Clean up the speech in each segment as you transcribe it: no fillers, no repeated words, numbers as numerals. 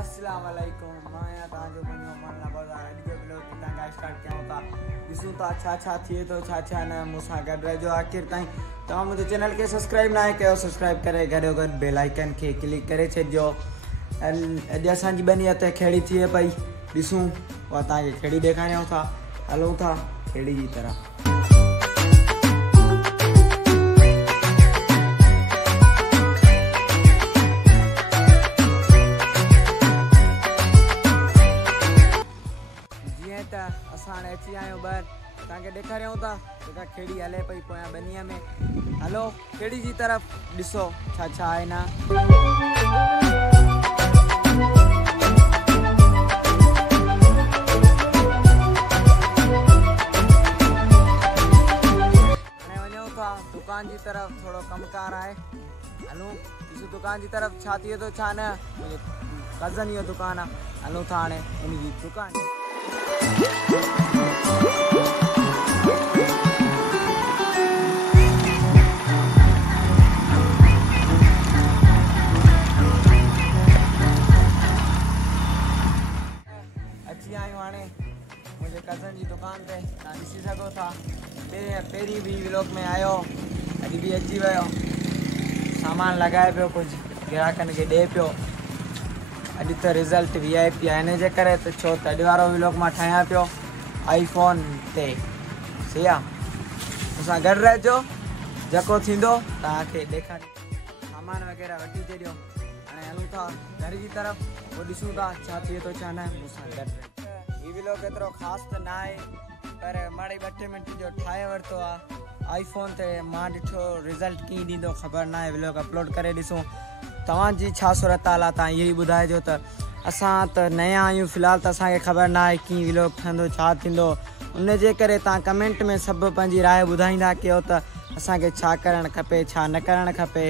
अस्सलाम वालेकुम माया ताजो बनो मन बाजार अॼु ब्लॉग तव्हां स्टार्ट कयूं था ॾिसूं था छा थिए थो छा न मूंसां गॾु रहिजो आख़िर ताईं। तव्हां मुंहिंजे चैनल खे सब्सक्राइब न कयो, सब्सक्राइब करे गॾो गॾु बेल आइकन खे क्लिक करे छॾिजो। अॼु असांजी ॿनी हथ खेड़ी थिए पई, ॾिसूं उहा तव्हांखे खेड़ी ॾेखारियूं था। हलूं था खेड़ी जी तरफ़। असां अची आहियूं ॿाहिरि, तव्हांखे ॾेखारियूं था जेका खेड़ी हले पई पोयां ॿनीअ में। हलो खेड़ी जी तरफ़ ॾिसो छा आहे न। हाणे वञूं था दुकान जी तरफ़, थोरो कमकार आहे। हलूं ॾिसूं दुकान जी तरफ़ छा थिए थो छा न। मुंहिंजे कज़न जो दुकानु आहे, हलूं था हाणे उन जी दुकान। अची आहियूं हाणे मुंहिंजे कज़न जी दुकान ते, तव्हां ॾिसी सघो था। पहिरीं बि व्लॉग में आयो, अॼु बि अची वियो, सामान लॻाए पियो, कुझु ग्राहकनि खे ॾिए पियो। अॼु त रिज़ल्ट VIP आहे, हिन जे करे त छो त अॼु वारो व्लॉग मां ठाहियां पियो iPhone ते। सही आहे, मूंसां गॾु रहिजो, जेको थींदो तव्हांखे ॾेखारे। सामान वग़ैरह वठी छॾियो, हाणे हलूं था घर जी तरफ़, पोइ ॾिसूं था छा थिए थो छा न। मूंसां गॾु रहिजो। हीउ व्लॉग एतिरो ख़ासि त न आहे, पर माड़ी 2 मिंट जो ठाहे वरितो आहे iPhone ते। मां ॾिठो रिज़ल्ट कीअं ॾींदो ख़बर न आहे, व्लॉग अपलोड करे ॾिसूं। तव्हांजी छा सूरत हाल आहे, तव्हां इहो ई ॿुधाइजो। त असां त नया आहियूं फ़िलहालु, त असांखे ख़बर न आहे कीअं व्लॉग ठहंदो छा थींदो। उन जे करे तव्हां कमेंट में सभु पंहिंजी राय ॿुधाईंदा कयो त असांखे छा करणु खपे छा न करणु खपे।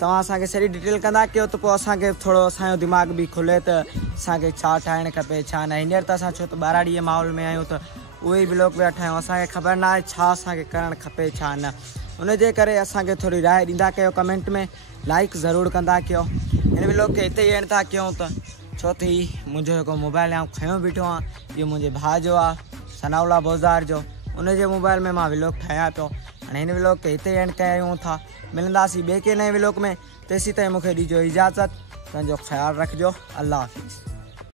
तव्हां असांखे सॼी डिटेल कंदा कयो त पोइ असांखे थोरो असांजो दिमाग़ बि खुले त असांखे छा ठाहिणु खपे छा न। हींअर त असां छो त 12 ॾींहं माहौल में आहियूं, त उहे ई व्लॉग पिया ठाहियूं। असांखे ख़बर न आहे छा असांखे करणु खपे छा न। उन जे करे असांखे थोरी राय ॾींदा कयो कमेंट में, लाइक ज़रूरु कंदा कयो। हिन व्लॉग खे हिते ई एंड था कयूं, त छो त ही मुंहिंजो जेको मोबाइल आहे खयों बीठो आहे, इहो मुंहिंजे भाउ जो आहे, सनाउल्ला बोज़ार जो। उनजे मोबाइल में मां व्लॉग ठाहियां पियो। हाणे हिन व्लॉग खे हिते एंड कयूं था, मिलंदासीं ॿिए के नए व्लॉग में। तेसीं ताईं मूंखे ॾिजो इजाज़त, पंहिंजो ख़्यालु रखिजो। अल्लाह हाफ़िज़।